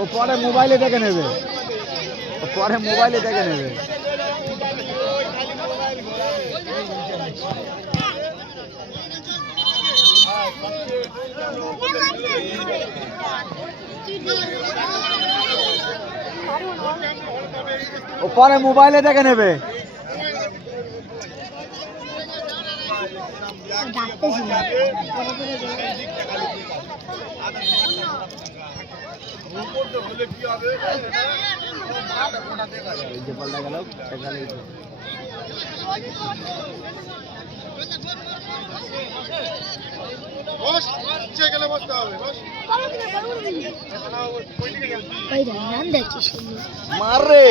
ও পরে মোবাইলে দেখে নেবে, ও পরে মোবাইলে দেখে নেবে। ও পরে মোবাইলে দেখে নেবে। মার রে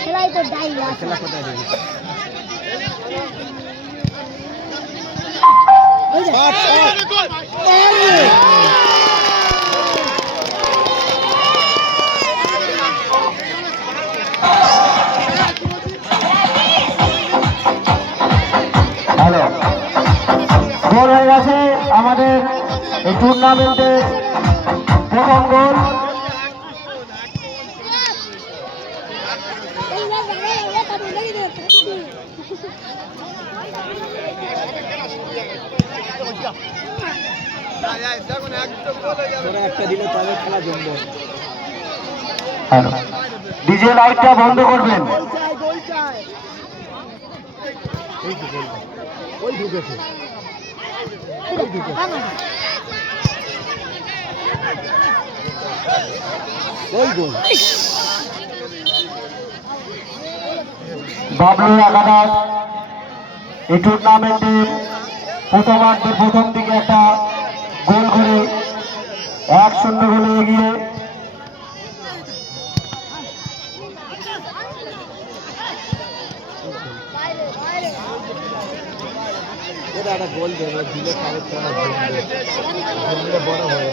খেলাই তো খেলা কোথায় দেবে? হ্যালো, গোল হয়ে গেছে আমাদের এই টুর্নামেন্টের প্রথম গোল। একটা দিলে তবে খেলা জমবে। ডিজে লাইটটা বন্ধ করবেন। ওই ঢুকেছে, ওই গোল। বাবলু একাদশ এই টুর্নামেন্টের প্রথমার্ধের প্রথম দিকে একটা গোল করে 1-0 গোলে এগিয়ে। ওটা একটা গোল দেবে, দিলে খাবে খেলা জমবে, বড় হয়ে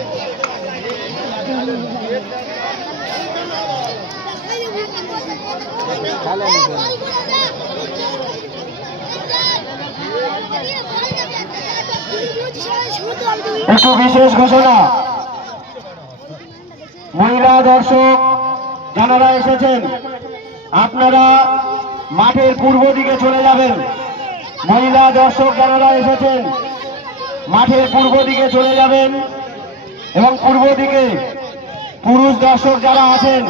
খেলে একটু বিশেষ ঘোষণা, মহিলা দর্শক যারা এসেছেন আপনারা মাঠের পূর্ব দিকে চলে যাবেন। মহিলা দর্শক যারা এসেছেন মাঠের পূর্ব দিকে চলে যাবেন এবং পূর্ব দিকে পুরুষ দর্শক যারা আছেন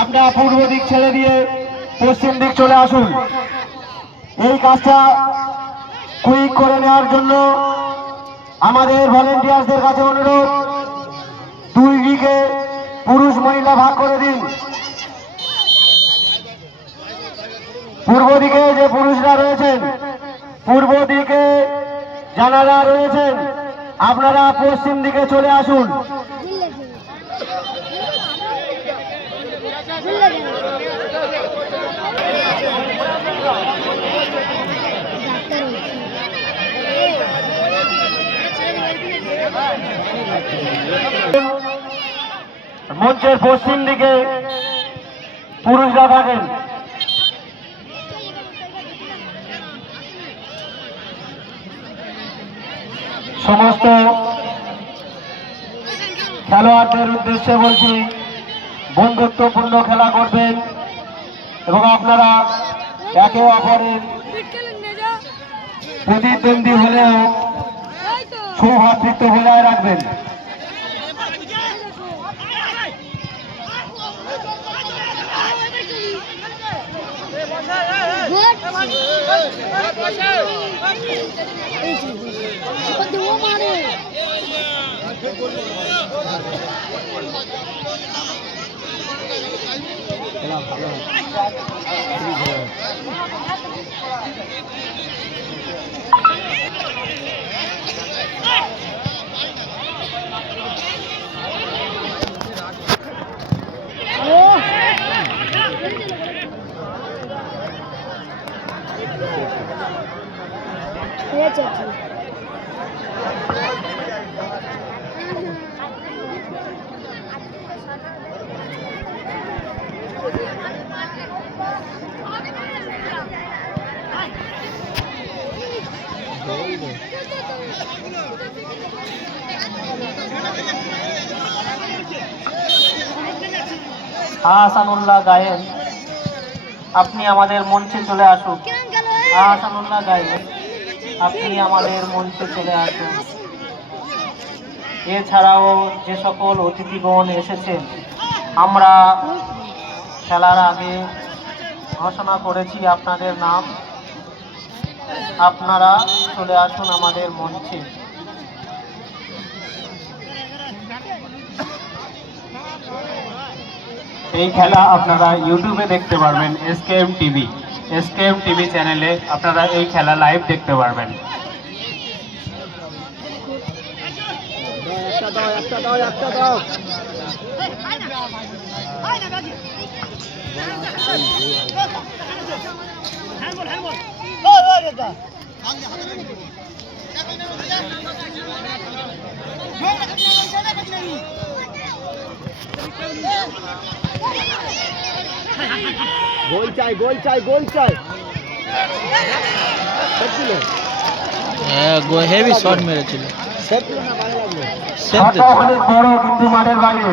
আপনারা পূর্ব দিক ছেড়ে দিয়ে পশ্চিম দিক চলে আসুন। এই কাজটা কুইক করে নেওয়ার জন্য আমাদের ভলেন্টিয়ারদের কাছে অনুরোধ, 2 দিকে পুরুষ মহিলা ভাগ করে দিন। পূর্ব দিকে যে পুরুষরা রয়েছেন, পূর্ব দিকে যারা রয়েছেন আপনারা পশ্চিম দিকে চলে আসুন। মঞ্চের পশ্চিম দিকে পুরুষরা থাকেন। সমস্ত খেলোয়াড়দের উদ্দেশ্যে বলছি, বন্ধুত্বপূর্ণ খেলা করবেন এবং আপনারা একে অপরের প্রতিদ্বন্দ্বী হলেও সৌহার্দ্যিত্ব বজায় রাখবেন। খেলা ভালো হয়, খুবই ভালো হয়। আহসানুল্লাহ গায়েন, আপনি আমাদের মঞ্চে চলে আসুন। আহসানুল্লাহ গায়েন, আপনি আমাদের মঞ্চে চলে আসুন। এছাড়াও যে সকল অতিথিগণ এসেছেন, আমরা খেলার আগে ঘোষণা করেছি আপনাদের নাম। আপনারা চলে আসুন আমাদের মঞ্চে। এই খেলা আপনারা ইউটিউবে দেখতে পারবেন, এসকেএম টিভি চ্যানেলে আপনারা এই খেলা লাইভ দেখতে পারবেন। একটা দাও গোল চাই হেভি শট মেরেছিল। অনেক বড়, কিন্তু মাঠের বাইরে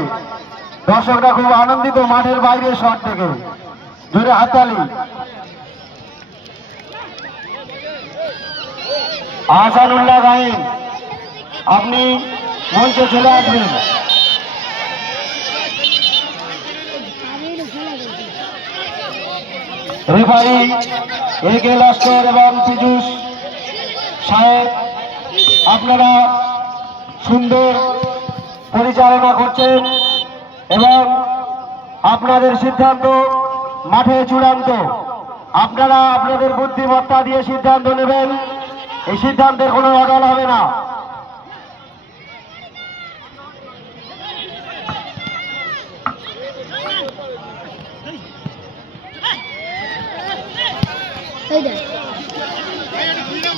দর্শকরা খুব আনন্দিত মাঠের বাইরে শট থেকে। জোরে হাততালি। আহসানুল্লাহ গায়েন, আপনি মঞ্চে চলে আসবেন। রেফারি একে লস্কর এবং পীযূষ সাহেব, আপনারা সুন্দর পরিচালনা করছেন এবং আপনাদের সিদ্ধান্ত মাঠে চূড়ান্ত। আপনারা আপনাদের বুদ্ধিমত্তা দিয়ে সিদ্ধান্ত নেবেন, এই সিদ্ধান্তের কোনো অডল হবে না।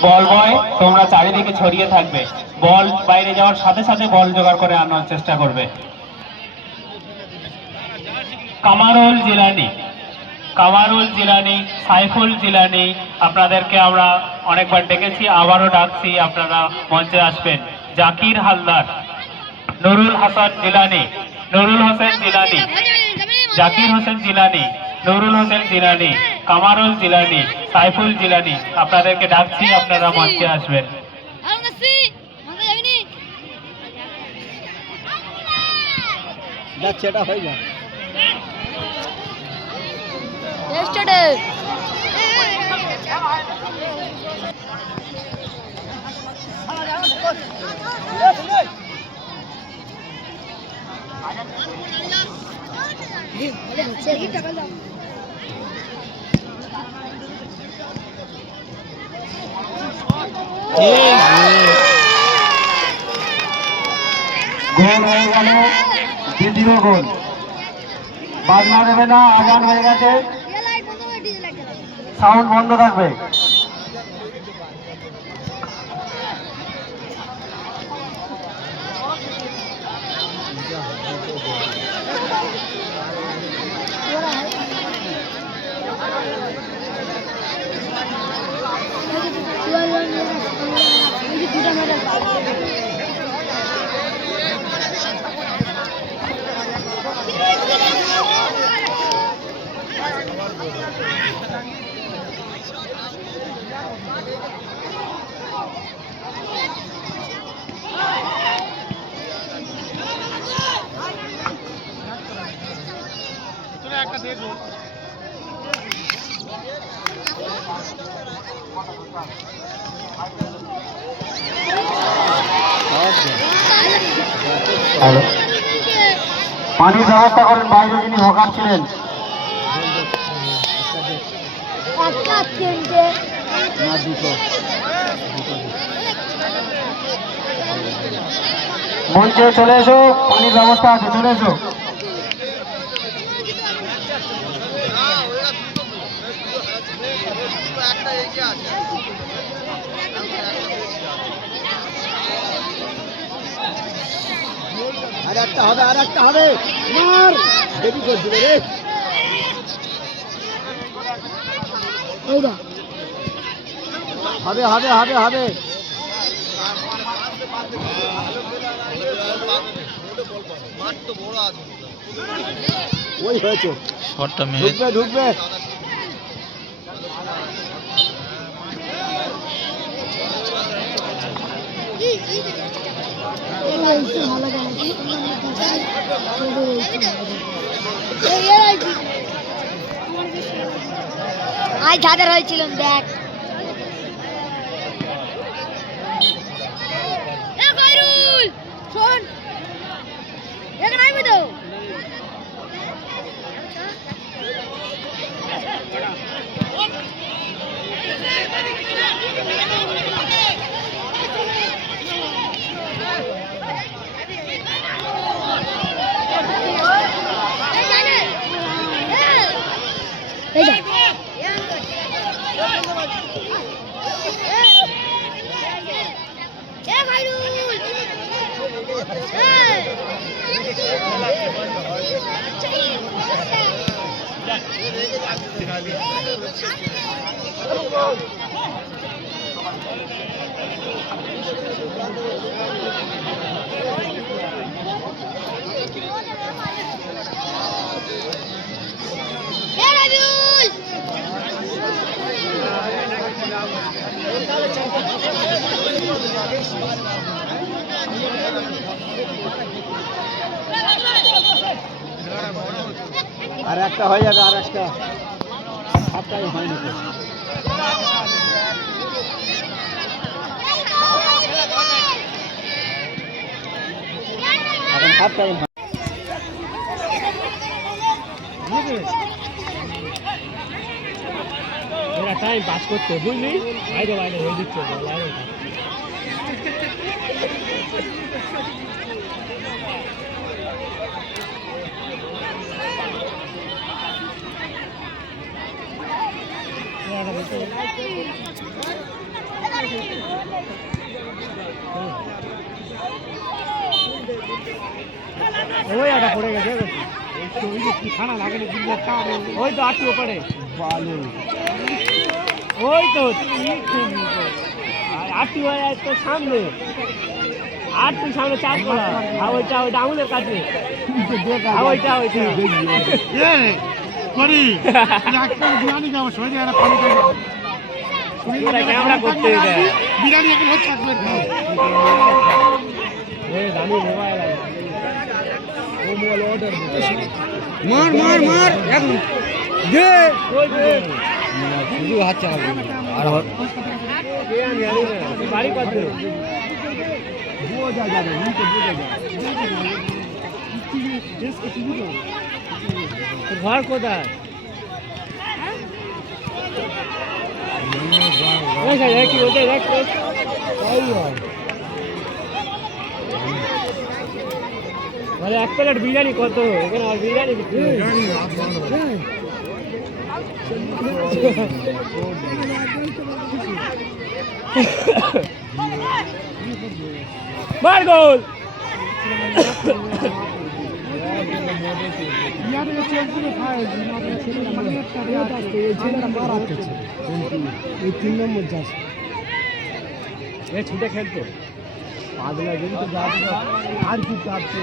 বল বয়, তোমরা চারিদিকে ছড়িয়ে থাকবে। বল বাইরে যাওয়ার সাথে সাথে বল জোগাড় করে আনার চেষ্টা করবে। কামারুল জিলানি, সাইফুল জিলানি, আপনাদেরকে আমরা অনেকবার ডেকেছি, আবারও ডাকছি, আপনারা মঞ্চে আসবেন। জাকির হালদার, নুরুল হোসেন জিলানি, জাকির হোসেন জিলানি, নুরুল হোসেন জিলানি, কামারুল জিলানি, সাইফুল জিলানি, আপনাদেরকে ডাকছি, আপনারা মঞ্চে আসবেন। যাচ্ছে, এটা হয়ে যায়। গোল হয়ে গেল, দ্বিতীয় গোল। বাজনা দেবে না, আজান হয়ে গেছে, সাউন্ড বন্ধ থাকবে। পানির ব্যবস্থা করেন, বাইরে যিনি হকার ছিলেন। মঞ্চে চলে এসো, পানির ব্যবস্থা আছে, চলে এসো। একটা এগিয়ে আছে। আর একটা হবে, আর একটা হবে। মার দেরি করে দিবে রে। হবে হবে হবে হবে। ওই হয়েছে, ঢুকবে ঢুকবে। আজ ঝাঁটার হয়েছিলাম দেখ শোন এখানে আইবি তো আর একটা হয়ে যাবে, আর একটা। সাতটাই হয়নি তো। এখন সাতটাই টাইম পাস করতে বুঝলি, বাইরে বাইরে হয়ে দিচ্ছে। ওই একটা পড়ে গেছে, কি খানা লাগে, ওই তো আটটি ওপরে বালু। ওই তো আটটি হয়ে যায় তো সামনে, আটটি সামনে চাপ করা, আর ওইটা ওইটা আমাদের কাছে, ওইটা ওইটা ক্যামেরা করতে বিরিয়ানি এখন হচ্ছে দামি মোবাইল মার মার মার এখন দে শুধু হাত চালাবো আর বাড়ি কত বোঝা যাবে নিচে বোঝা যাবে। ঘর কোথায়? কি ওটাই দেখ মানে এক প্লেট বিরিয়ানি কত এখানে? আর বিরিয়ানি মার গোল। ছুটে খেলতো পাগলা যদি তো যাবে আর কি চাপছে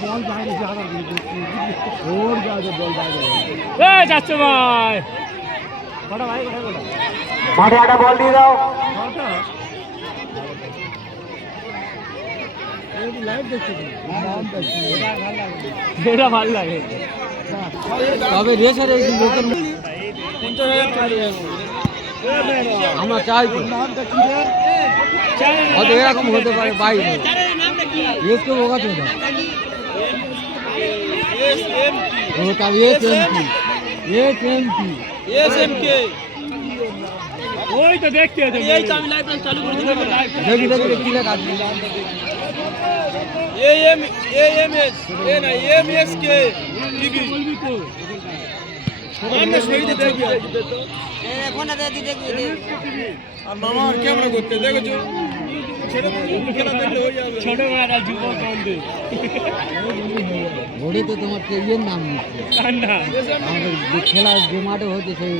বল বাইরে যাওয়ার ওর যাবে, বল বাইরে যাচ্ছে ভাই। কটা ভাই কোথায় কোটা মাঠে একটা বল দিয়ে দাও। এটা ভালো লাগে, তবে রেসার আমরা চাই হয়তো এরকম হতে পারে বাইরে এসকে বোকাচ্ছে ওই তো দেখতে দেখি দেখি কি লেখা আছে ফোনটা দিয়ে দেখবি আর মামা ক্যামেরা করতে দেখেছো ছোটবেলা যুবক বন্ধু ঘোড়ে তো তোমার ইয়ের নাম নিচ্ছে আমাদের যে খেলা যে মাঠে হচ্ছে সেই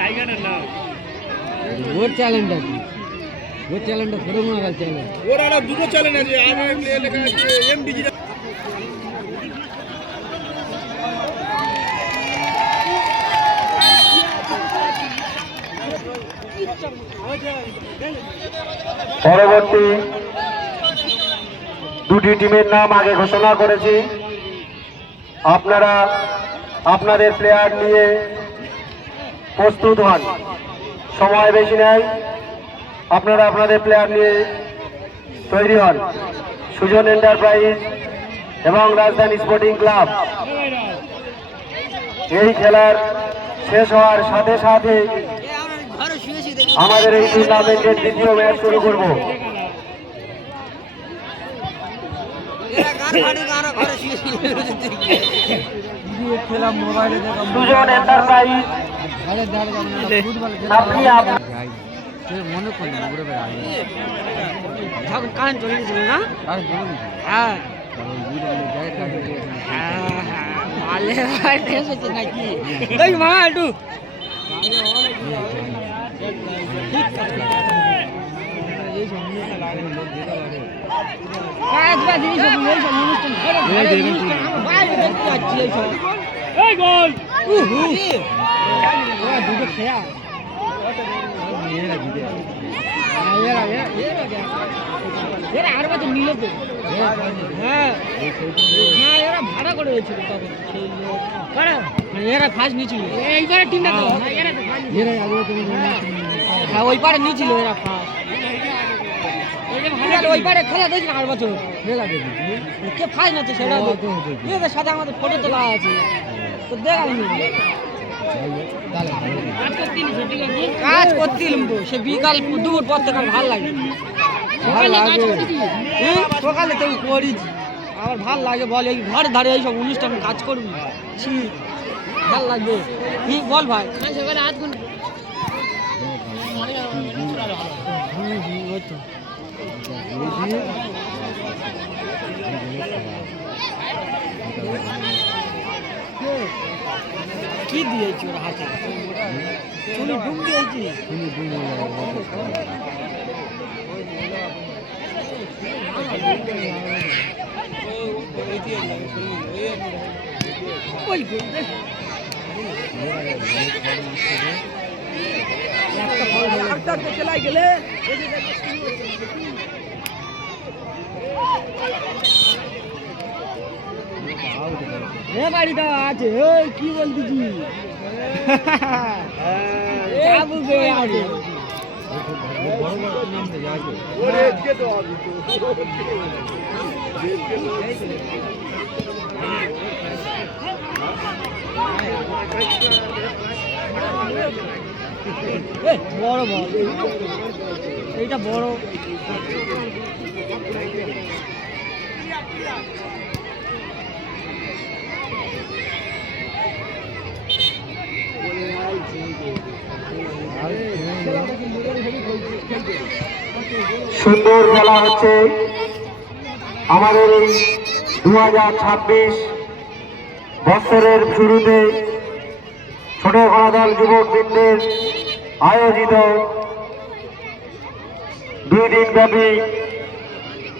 জায়গাটার নাম ওর চ্যালেঞ্জটা কি ওর চ্যালেঞ্জটা ছোটো মনে চ্যালেঞ্জ ওর একটা দুটো চ্যালেঞ্জ আছে আমি লেখা আছে এমডিজি পরবর্তী দুটি টিমের নাম আগে ঘোষণা করেছি। আপনারা আপনাদের প্লেয়ার নিয়ে প্রস্তুত হন, সময় বেশি নেই, আপনারা আপনাদের প্লেয়ার নিয়ে তৈরি হন। সুজন এন্টারপ্রাইজ এবং রাজধানী স্পোর্টিং ক্লাব এই খেলার শেষ হওয়ার সাথে সাথে আমাদের এই টুর্নামেন্টের দ্বিতীয় ম্যাচ শুরু করব। সুজন এন্টারপ্রাইজ আপনি মনে করি না ঘুরে বেড়ায় যখন কারেন্ট চলে গেছিল না আর বলুন হ্যাঁ জায়গাটা এসেছে নাকি দেখ মামা একটু দুটো খেয়া এরা আর বছর নিল তো হ্যাঁ হ্যাঁ এরা ভাড়া করে হয়েছিল তখন সেই লোক এরা ফার্স্ট নিয়েছিল এইবারে টিমটা তো হ্যাঁ ওই পারে নিয়েছিল এরা ফার্স্ট ওই পারে খেলা দেখি 8 বছর খেলা দেখি কে ফার্স্ট নাচ্ছে সেটা এদের সাথে আমাদের ফটো তোলা আছে তো দেখাইনি কাজ করছিলাম তো সে বিকাল দুপুর পর থেকে ভালো লাগে সকালে তো করিছি আমার ভাল লাগে বল এই ঘরে দাঁড়িয়ে এইসব অনুষ্ঠান কাজ করবি ছি ভাল লাগবে কি বল ভাই কি দিয়েছি ওর হাতে চুলি ডুব দিয়েছি ওই চলাই গেলে বাড়িটা আছে কি বলতেছি বড় বড় এইটা বড় সুন্দর খেলা হচ্ছে আমাদের এই 2026 বছরের শুরুতে ছোট গণদল যুবকবৃন্দের আয়োজিত 2 দিন ব্যাপী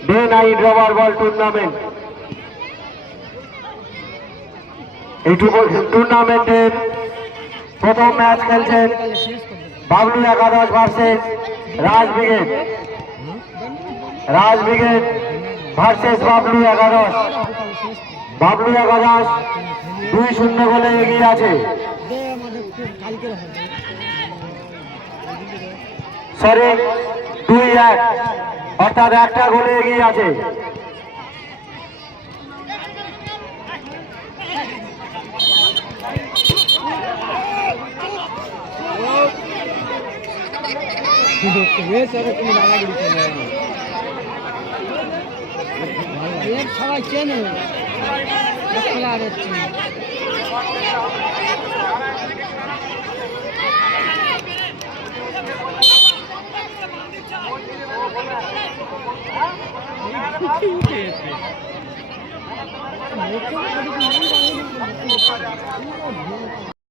ডে নাইট রবার বল টুর্নামেন্ট। এই টুর্নামেন্টের প্রথম ম্যাচ খেলছেন বাবলু একাদশ ভার্সেস রাজ ব্রিগেড। রাজ ব্রিগেড ভার্সেস বাবলু একাদশ। বাবলু একাদশ 2-0 গোলে এগিয়ে আছে। সরি 2-1 অর্থাৎ একটা গোলে এগিয়ে আছে। সবাই চেনে খেলা হচ্ছে